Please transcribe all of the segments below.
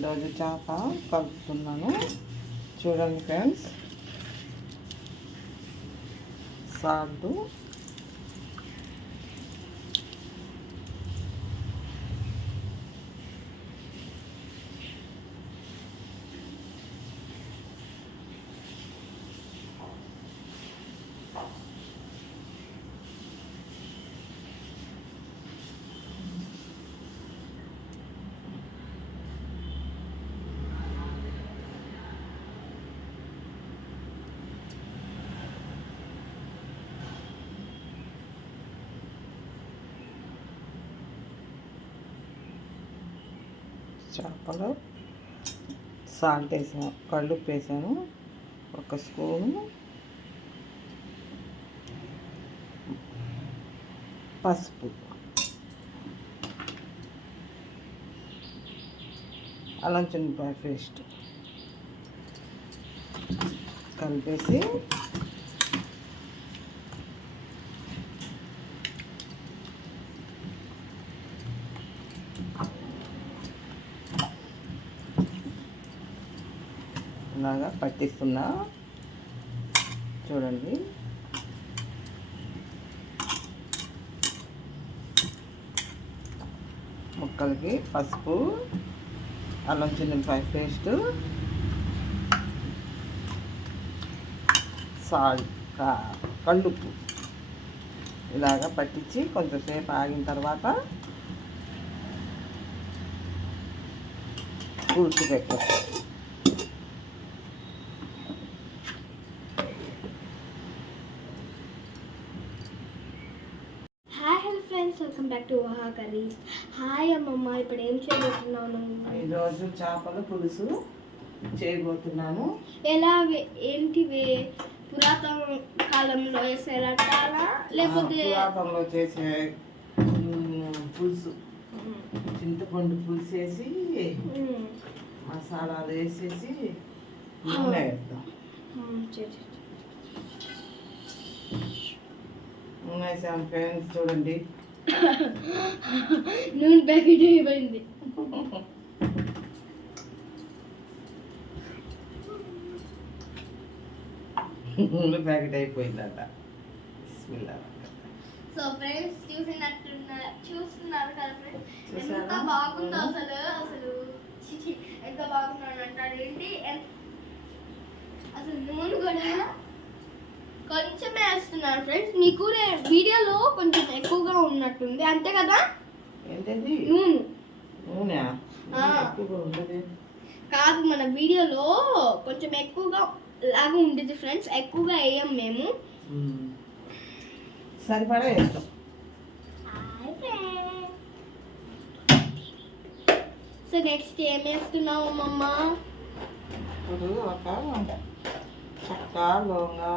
ఈరోజు చేప కలుపుతున్నాను. చూడండి ఫ్రెండ్స్, సాల్ట్, చేపలు సాల్ట్ వేసాను, కళ్ళుప్పు వేసాను, ఒక స్పూను పసుపు, అల్లం చిన్నపాయ పేస్ట్ కలిపేసి ఇలాగా పట్టిస్తున్నా. చూడండి, ముక్కలకి పసుపు, అల్లం చిన్నపాయ పేస్టు, సాల్ట్, కళ్ళుప్పు ఇలాగా పట్టించి కొంచెంసేపు ఆగిన తర్వాత పులుసు పెట్టేస్తాం. Welcome back to Vahaa curries. Hi అమ్మమ్మ, ఇప్పుడు ఏం చేయబోతున్నాను? ఈరోజు చేపల పులుసు చేయబోతున్నాను. ఎలా ఏంటివి? పురాతన కాలంలో వేసేలా లేకపోతే పురాతనలో చేసే పులుసు, చింతపండు పులుసు వేసి మసాలాలు వేసేసి నూనె వేద్దాం. నూనె వేసాం ఫ్రెండ్స్. చూడండి, నూనె ప్యాకెట్ అయిపోయింది. నూనె ప్యాకెట్ అయిపోయిందట. సో ఫ్రెండ్స్, చూస్తున్నారు కదా ఫ్రెండ్స్, ఎంత బాగుందో అసలు ఎంత బాగున్నాడు అంటాడు ఏంటి. అసలు నూనె కూడా కొంచెమే వేస్తున్నారు ఫ్రెండ్స్. మీకు వీడియోలో కొంచెం ఎక్కువగా ఉన్నట్టుంది, అంతే కదా? ఏంటండి? నూనె కాదు, మన వీడియోలో కొంచెం ఎక్కువగా లాగా ఉంటుంది ఫ్రెండ్స్. ఎక్కువగా వేయం మేము, సరిపడా వేస్తాం. సో నెక్స్ట్ ఏం వేస్తున్నావు అమ్మమ్మ? ఇప్పుడు ఒక చెక్క, లవంగా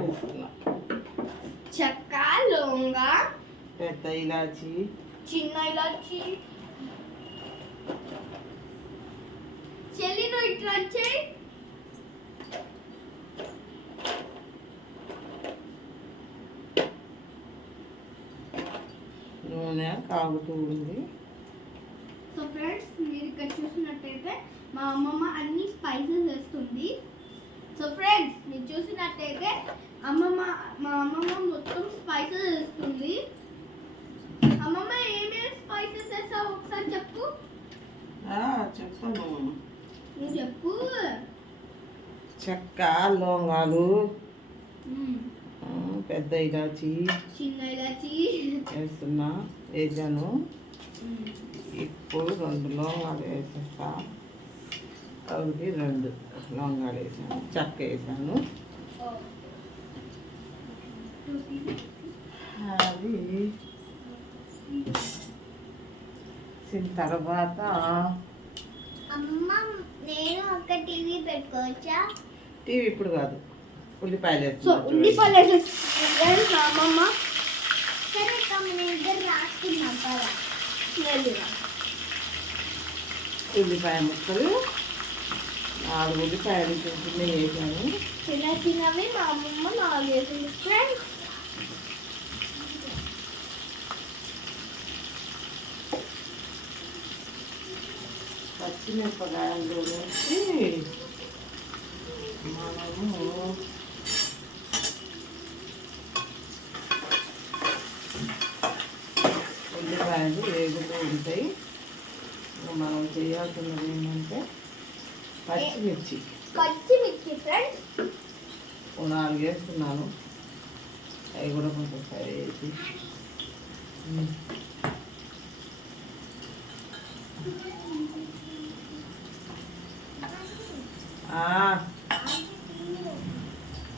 వేస్తున్నా. చెక్క, లవంగా, పెద్ద ఇలాచి, చిన్న ఇలాచి. చెల్లి నువ్వు ఇట్లా వచ్చేయి. నూనె కాగుతూ ఉంది. సో ఫ్రెండ్స్, మీరు ఇక్కడ చూసినట్టయితే మా అమ్మమ్మ అన్ని స్పైసెస్ వేస్తుంది. సో ఫ్రెండ్స్, మీరు చూసినట్టయితే మా అమ్మమ్మ మొత్తం స్పైసెస్ వేస్తుంది. అమ్మమ్మ ఏమేమి స్పైసెస్ వేస్తావు ఒకసారి చెప్పు. చెప్తాను, నువ్వు చెప్పు. చెక్క, లవంగాలు, పెద్ద ఇలాచి, చిన్న ఇలాచి వేస్తున్నా. వేసాను. ఇప్పుడు 2 లవంగాలు వేసేస్తా. కాబట్టి 2 లవంగాలు వేసాను, చెక్క వేసాను. అది తర్వాత అమ్మ, నేను ఒక టీవీ పెట్టుకోవచ్చా? టీవీ ఇప్పుడు కాదు, ఉల్లిపాయలు సో ఉల్లిపాయలు వేసేసి అమ్మమ్మ. సరే మన ఇద్దరు రాసుకున్నాం కదా. ఉల్లిపాయ ముక్కలు 4 ఉల్లిపాయలు చిన్న వేసాను. చిన్నవి మా అమ్మమ్మ 4 వేసింది ఫ్రెండ్స్. పచ్చిమిరపకాయలు వేసి మనము ఉల్లిపాయలు వేగుతూ ఉంటాయి. మనం చేయాల్సినది ఏంటంటే పచ్చిమిర్చి ఫ్రెండ్స్ 4 వేస్తున్నాను. అవి కూడా కొంచెం ఫ్రై చేసి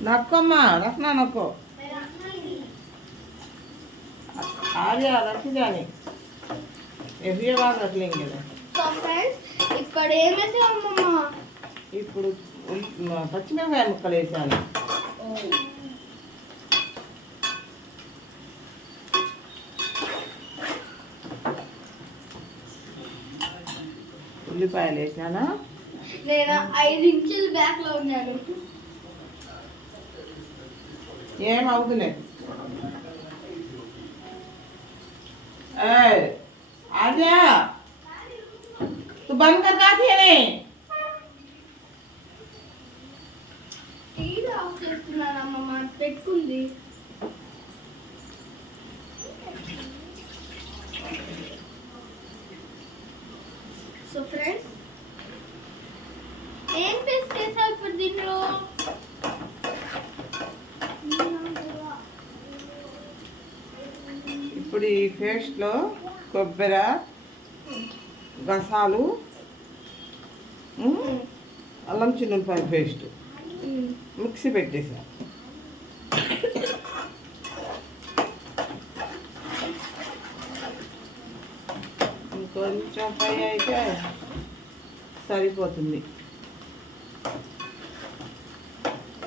నక్కమ్మా రత్నా నక్కో आर्या रख जाने ये बात रख लेंगे ना. సో ఫ్రెండ్స్ ఇక్కడ ఏమేసి అమ్మమ్మ ఇప్పుడు పచ్చిమిరపకాయ ముక్కలు వేసాను. ఉల్లిపాయలు వేసానా. నేను 5 ఇంచుల బ్యాక్ లో ఉన్నాను. ఏం అవుతులే. आजा तू बंद कर का थे ने టీవీ ఆఫ్ చేస్తున్నాను అమ్మమ్మ పెట్టుకుంది. సో ఫ్రెండ్స్ ఏం పేస్ట్ చేసావు ఇప్పుడు దీంట్లో? ఇప్పుడు ఈ పేస్ట్లో కొబ్బరి గసాలు అల్లం చిన్నులపాయ పేస్ట్ మిక్సీ పెట్టేసా. ఇంకొంచెం ఫ్రై అయితే సరిపోతుంది.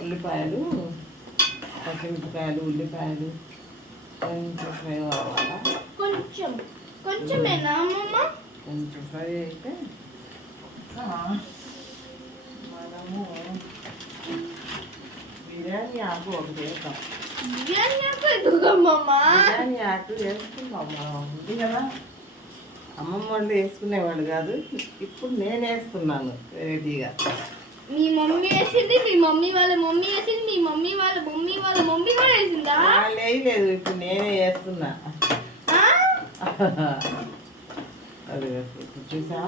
ఉల్లిపాయలు పచ్చిమిరపకాయలు ఉల్లిపాయలు కొంచెం ఫ్రై అవ్వాలా. కొంచెమేనా అమ్మమ్మ? కొంచెం ఫ్రై అయితే మనము బిర్యానీ ఆకు ఒకటి వేస్తాం. బిర్యానీ ఆకు ఎందుకమ్మమ్మ? బిర్యానీ ఆకు వేసుకుంటాం మనం. ఉంది కదా, అమ్మమ్మ వాళ్ళు వేసుకునేవాళ్ళు కాదు, ఇప్పుడు నేను వేస్తున్నాను వెరైటీగా. మీ మమ్మీ వేసింది, మీ మమ్మీ వాళ్ళ మమ్మీ వేసింది, మీ మమ్మీ వాళ్ళ మమ్మీ వాళ్ళ మమ్మీ కూడా వేసిందా? లేదు, ఇప్పుడు నేనే వేస్తున్నా. అది చూసా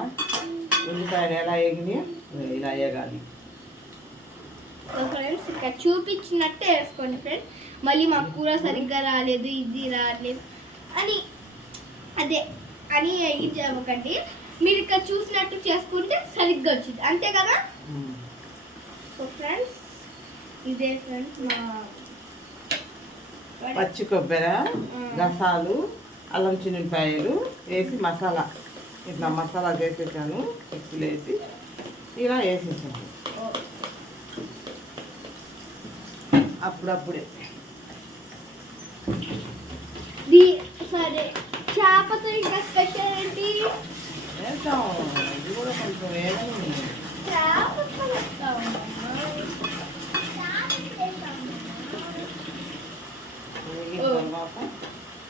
ఉల్లిపాయలు ఎలా వేగినాయో ఇలా వేగాలి. ఫ్రెండ్స్ ఇక్కడ చూపించినట్టే వేసుకోండి ఫ్రెండ్స్. మళ్ళీ మా కూర సరిగ్గా రాలేదు, ఇది రాలేదు అని ఇది చెప్పకండి. మీరు ఇక్కడ చూసినట్టు చేసుకుంటే సరిగ్గా వచ్చింది, అంతే కదా? సో ఫ్రెండ్స్ ఇదే ఫ్రెండ్స్ మా పచ్చి కొబ్బరి గసాలు అల్లం చిన్నులపాయలు వేసి మసాలా ఇట్లా మసాలా చేసేసాను. మిక్సీలో వేసి ఇలా వేసేసాను. అప్పుడప్పుడే సరే చేపతో ఇంకా స్పెషల్ ఏంటి? వేస్తాం. ఇది కూడా కొంచెం వేయాలి.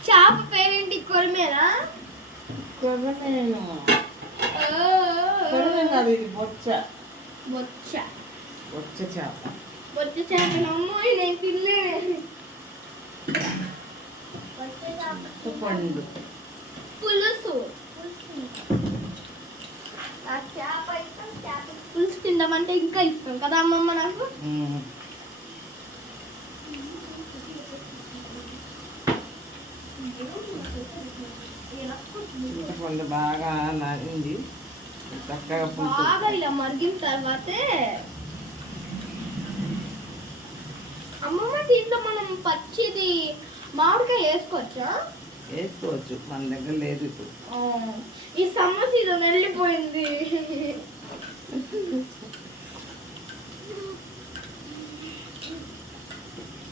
చేప పేరేంటి? కొరమేనా? కొరమేను కాదు, ఇది బొచ్చ. బొచ్చ బొచ్చ చేప. బొచ్చ చేప అమ్మాయి నేను తినలేను. పండు పులుసు పులుసు తిందామంటే ఇంకా ఇష్టం కదా అమ్మమ్మ నాకు. చింతపండు బాగా నానింది, చక్కగా బాగా ఇలా మరిగిన తర్వాతే అమ్మమ్మ దీంట్లో మనం పచ్చిది మామిడికాయ వేసుకోవచ్చా? వేసుకోవచ్చు, మన దగ్గర లేదు ఇప్పుడు. ఈ సమ్మర్ సీజన్ వెళ్ళిపోయింది.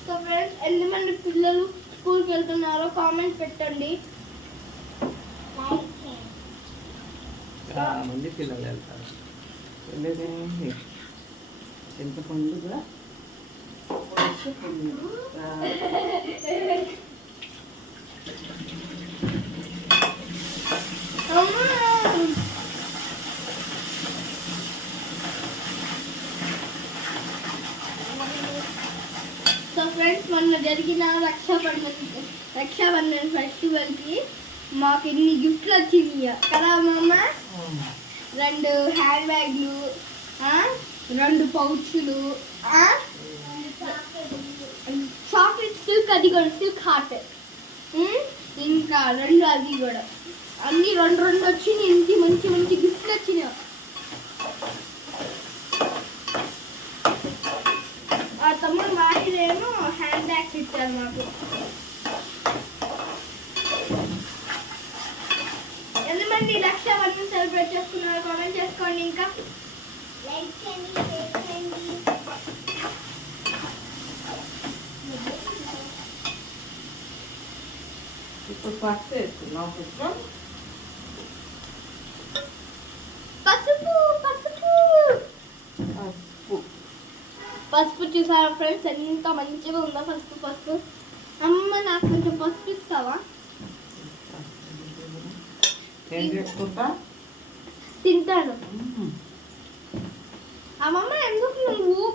సో ఫ్రెండ్స్ ఎంతమంది పిల్లలు స్కూల్కి వెళ్తున్నారో కామెంట్ పెట్టండి. చాలా మంది పిల్లలు వెళ్తారు. వెళ్ళేదేంటి చింతపండుగా జరిగిన రక్షాబంధన్ ఫెస్టివల్కి మాకు ఎన్ని గిఫ్ట్లు వచ్చినాయి కదా అమ్మమ్మ. 2 హ్యాండ్ బ్యాగ్లు, 2 పౌచ్లు, చాక్లెట్ సిల్క్, అది కూడా సిల్క్ హార్ట్, ఇంకా 2 అది కూడా అన్ని 2 వచ్చినాయి. ఇంటి మంచి మంచి గిఫ్ట్లు వచ్చినాయి. ఆ తమ్ముడు వాటినేమో హ్యాండ్ బ్యాగ్స్ ఇచ్చారు మాకు. ఎంతమంది రక్షాబంధన్ సెలబ్రేట్ చేసుకున్నారు కామెంట్ చేసుకోండి. ఇంకా లైక్ చేయండి, షేర్ చేయండి. ఇప్పుడు పసుపు వేసుకున్నాం. పసుపు పసుపు పసుపు పసుపు చూసారా ఫ్రెండ్స్, ఎంత మంచిగా ఉందో పసుపు. పసుపు అమ్మ నాకు కొంచెం పసుపు ఇస్తావా? ఏం చేసుకుంటా తింటాను. అమ్మమ్మ ఎందుకు నువ్వు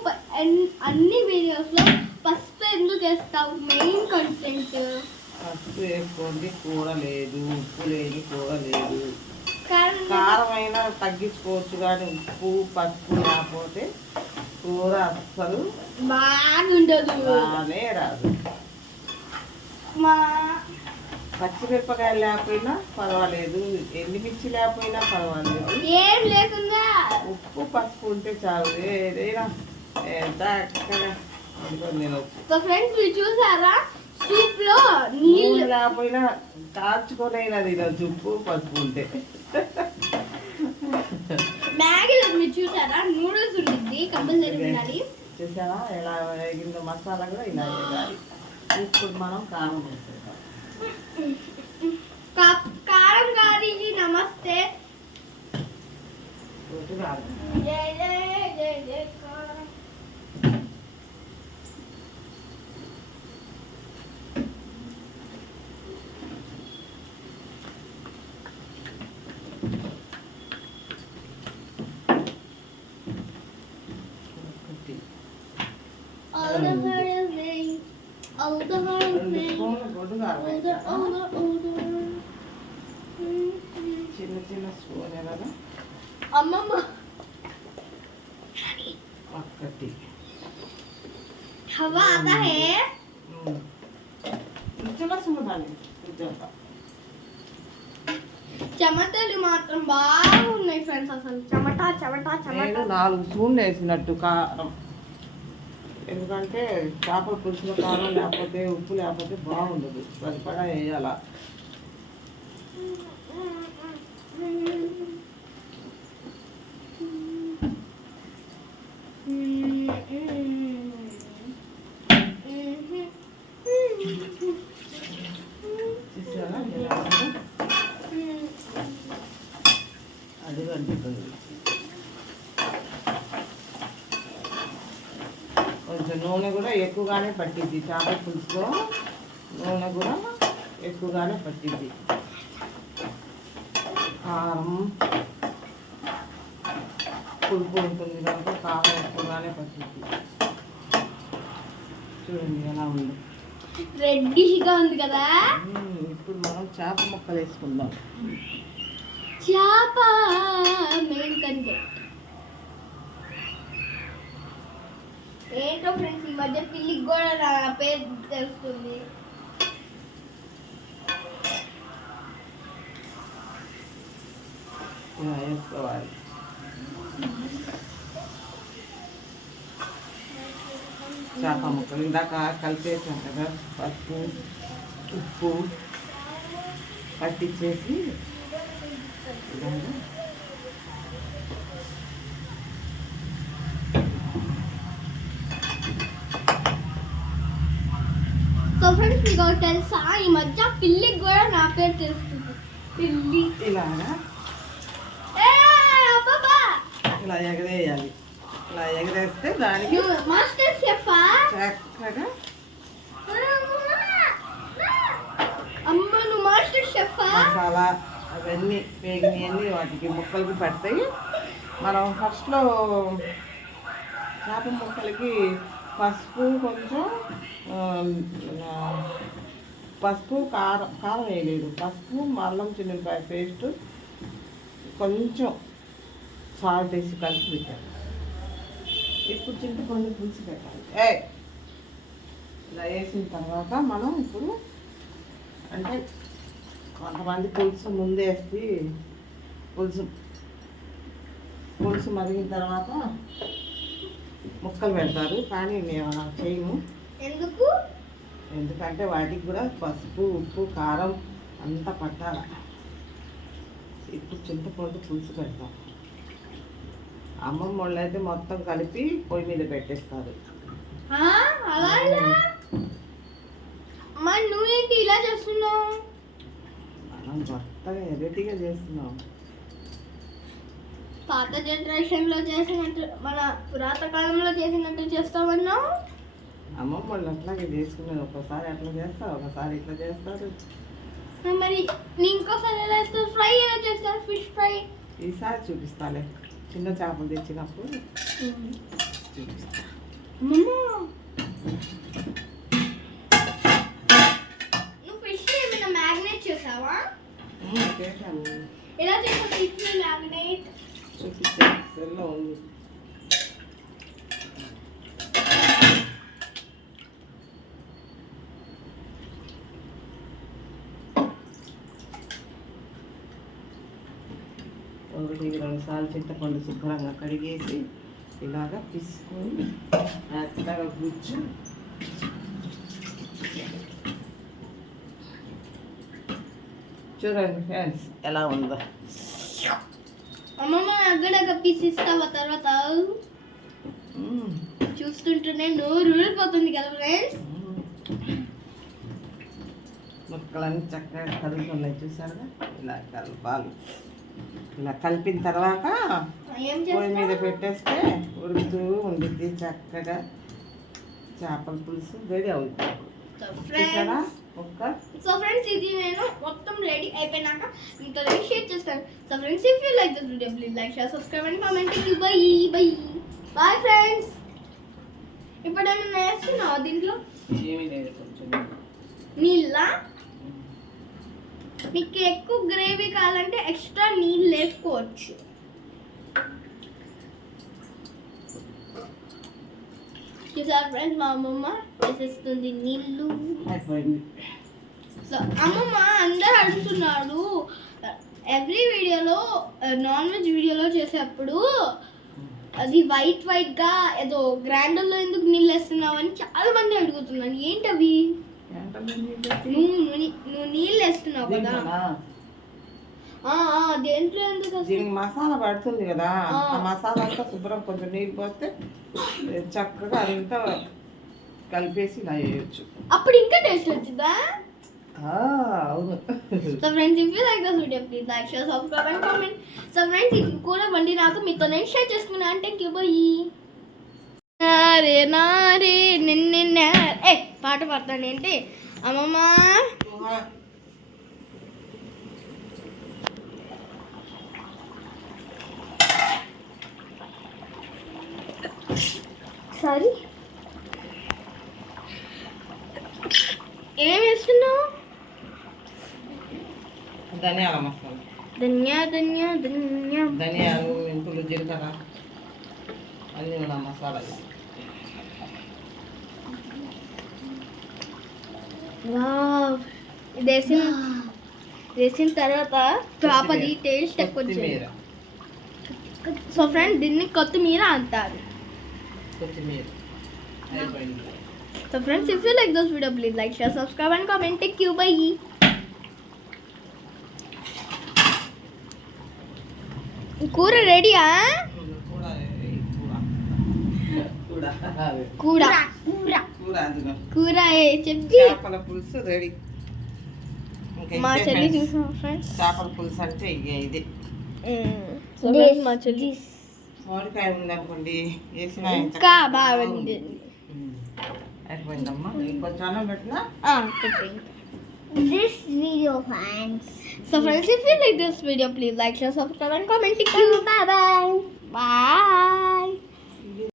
అన్ని వీడియోస్లో పసుపు ఎందుకు వేస్తావు? మెయిన్ కంటెంట్ పసుపు వేసుకోండి. కూర లేదు, ఉప్పు లేదు, కూర లేదు. కారం అయినా తగ్గించుకోవచ్చు, కానీ ఉప్పు పసుపు లేకపోతే కూర అస్సలు బాగుండదు, బాగానే రాదు. మా పచ్చిమిరపకాయలు లేకపోయినా పర్వాలేదు, ఎండుమిర్చి లేకపోయినా పర్వాలేదు, ఏం లేకుండా ఉప్పు పసుపు ఉంటే చాలు. ఏదైనా చక్కగా తినొచ్చు. సో ఫ్రెండ్స్ మీరు చూసారా, సూప్ లో నీళ్ళు లేకపోయినా కాచుకొనైనా తినొచ్చు ఉప్పు పసుపు ఉంటే. మ్యాగీలో మీరు చూసారా, నూడిల్స్ ఉంటుంది కంపల్సరీ ఉండాలి. చూసారా ఎలా వేగిందో, మసాలా కూడా ఇలా వేయాలి. ఇప్పుడు మనం కారం వేసుకుంటాం. కారం గారికి నమస్తే. జై జై జై జై కారం. చిన్న చిన్న స్పూన్ కదా అమ్మమ్మ. ఒక్కటి हवा आता है. చెమటలు మాత్రం బాగున్నాయి ఫ్రెండ్స్. అసలు చెమట చెమట చెమట. 4 స్పూన్లు వేసినట్టు కారం, ఎందుకంటే చేపల పులుసులో కారం లేకపోతే ఉప్పు లేకపోతే బాగుండదు. సరిపడా వేయాల. అది కంటుంది. కొంచెం నూనె కూడా ఎక్కువగానే పట్టింది. చేపల పులుసులో నూనె కూడా ఎక్కువగానే పట్టింది. కారం పులుపు ఉంటుంది కనుక కారం ఎక్కువగానే పట్టింది. చూడండి ఎలా ఉంది, రెడ్డిష్గా ఉంది కదా. ఇప్పుడు మనం చేప ముక్కలు వేసుకుందాం. చేప మెయిన్ కంటెంట్ ఏంటో ఫ్రెండ్స్, ఈ మధ్య పిల్లికి కూడా నా పేరు తెలుస్తుంది. ఇలా వేసుకోవాలి. చేప ముక్కలు ఇందాక కలిపేసాం కదా, పసుపు ఉప్పు పట్టించేసి సో ఫ్రెండ్స్ మీకు తెలుసా, ఈ మధ్య పిల్లికి కూడా నా పేరు తెలుస్తుంది. పిల్లి ఇలాగా ఇలా ఎగరేయాలి. ఇలా ఎగరేస్తే దానికి మాస్టర్ షెఫా చక్కగా అమ్మ నువ్వు మాస్టర్ షెఫా. మసాలా అవన్నీ వేగినవన్నీ వాటికి ముక్కలకి పడతాయి. మనం ఫస్ట్లో చేప ముక్కలకి పసుపు కొంచెం పసుపు కారం కారం వేయలేదు. పసుపు అల్లం చిన్నపాయ పేస్ట్ కొంచెం సాల్ట్ వేసి కలిపి పెట్టాను. ఇప్పుడు చింతపండు పులుసు పెట్టాలి. ఇలా వేసిన తర్వాత మనం ఇప్పుడు అంటే కొంతమంది పులుసు ముందే వేసి పులుసు మరిగిన తర్వాత ముక్కలు పెడతారు, కానీ మేము అలా చేయము. ఎందుకంటే వాటికి కూడా పసుపు ఉప్పు కారం అంతా పట్టాల. ఇప్పుడు చింతపండు పులుసు పెడతాం. అమ్మమ్మ వాళ్ళు అయితే మొత్తం కలిపి పొయ్యి మీద పెట్టేస్తారు. నువ్వేంటి ఇలా చేస్తున్నావు? మనం కొత్తగా వెరైటీగా చేస్తున్నాం. పాత జనరేషన్లో చేసినట్టు, మన పురాతన కాలంలో చేసినట్టు చేస్తామన్నావు. అమ్మమ్మ వాళ్ళు అట్లాగే చేసుకున్నారు. ఒకసారి అట్లా చేస్తారు, ఒకసారి ఇట్లా చేస్తారు. మరి ఇంకోసారి ఎలా చేస్తారు? ఫ్రై ఎలా చేస్తారు? ఫిష్ ఫ్రై ఈసారి చూపిస్తాలే. చిన్న చేపలు తెచ్చినప్పుడు చూపిస్తా. నువ్వు ఫిష్ ఏమైనా మ్యాగ్నేట్ చేసావా? చేసాము. ఎలా చేసావు ఫిష్ మ్యాగ్నేట్? చూపిస్తా. సెల్లో ఉంది. ఒకటి 2 సార్లు చింతపండు శుభ్రంగా కడిగేసి ఇలాగా తీసుకొని మెత్తగా గుజ్జు చూడండి ఫ్రెండ్స్ ఎలా ఉందో. అమ్మమ్మ అగ్గడగా పీస్ ఇస్తావా తర్వాత? చూస్తుంటేనే నోరు ఊరిపోతుంది కదా ఫ్రెండ్స్. ముక్కలన్నీ చక్కగా కలుగుతున్నాయి చూసారుగా. ఇలా కలపాలి. ఇలా కలిపిన తర్వాత పొయ్యి మీద పెట్టేస్తే ఉడుకుతూ ఉండిద్ది చక్కగా. చేపల పులుసు రెడీ అవుతుంది. సో ఫ్రెండ్స్ ఇది నేను మొత్తం రెడీ అయిపోయినాక మీతో షేర్ చేస్తాను. So friends if you like this video please like share subscribe and comment. Bye bye bye friends. ఇప్పుడు ఏమన్నా వేస్తున్నావా దీంట్లో? ఏమీ లేదు, కొంచెం నీళ్ళ. మీకు ఎక్కువ గ్రేవీ కావాలంటే ఎక్స్ట్రా నీళ్ళు వేసుకోవచ్చు. చూసారు ఫ్రెండ్స్, మా అమ్మమ్మ వేసేస్తుంది నీళ్ళు. సో అమ్మమ్మ అందరు అడుగుతున్నాడు ఎవ్రీ వీడియోలో, నాన్ వెజ్ వీడియోలో చేసేటప్పుడు అది వైట్ గా ఏదో గ్రైండర్లో ఎందుకు నీళ్ళు వేస్తున్నావు అని చాలా మంది అడుగుతున్నాను. ఏంటవి? నువ్వు నీళ్ళు వేస్తున్నావు కదా, దేంట్లో ఎందుకు? దీనికి మసాలా పడుతుంది కదా, ఆ మసాలా అంతా శుభ్రం కొంచెం నీళ్ళు పోస్తే చక్కగా అదంతా కలిపేసి ఇలా వేయచ్చు. అప్పుడు ఇంకా టేస్ట్ వచ్చిందా? అవును. So friends if you like this video please like share subscribe and comment. So friends ఇది కూడా వండి నాకు మీతో నేను షేర్ చేసుకున్నా అంటే క్యూబోయి నారే నారే నిన్న పాట పాడతాను ఏంటి అమ్మమ్మ? సారీ, ఏం వేస్తున్నావు? ధనియాల మసాలా. ధనియాలు, మెంతులు, జీలకర్ర అన్నీ ఉన్న మసాలా. వేసిన తర్వాత చేపది టేస్ట్ ఎక్కువ. సో ఫ్రెండ్ దీన్ని కొత్తిమీర అంటారు. So friends, if you like this video, please like, share, subscribe and comment. Take you, bye. కూర రెడీయా? కూర చెప్పి చేపల పులుసు రెడీ. మా చెల్లి చూసాం ఫ్రెండ్స్, చేపల పులుసు అంటే ఇది. సో ఫ్రెండ్స్ మా చెల్లి మామిడికాయ ఉందనుకోండి వేసిన ఇంకా బాగుంది. అయిపోయిందమ్మా. ఇంకొంచెం అన్నం పెట్టినా this video friends. So friends, if you like this video, please like, share, subscribe and comment. Bye bye.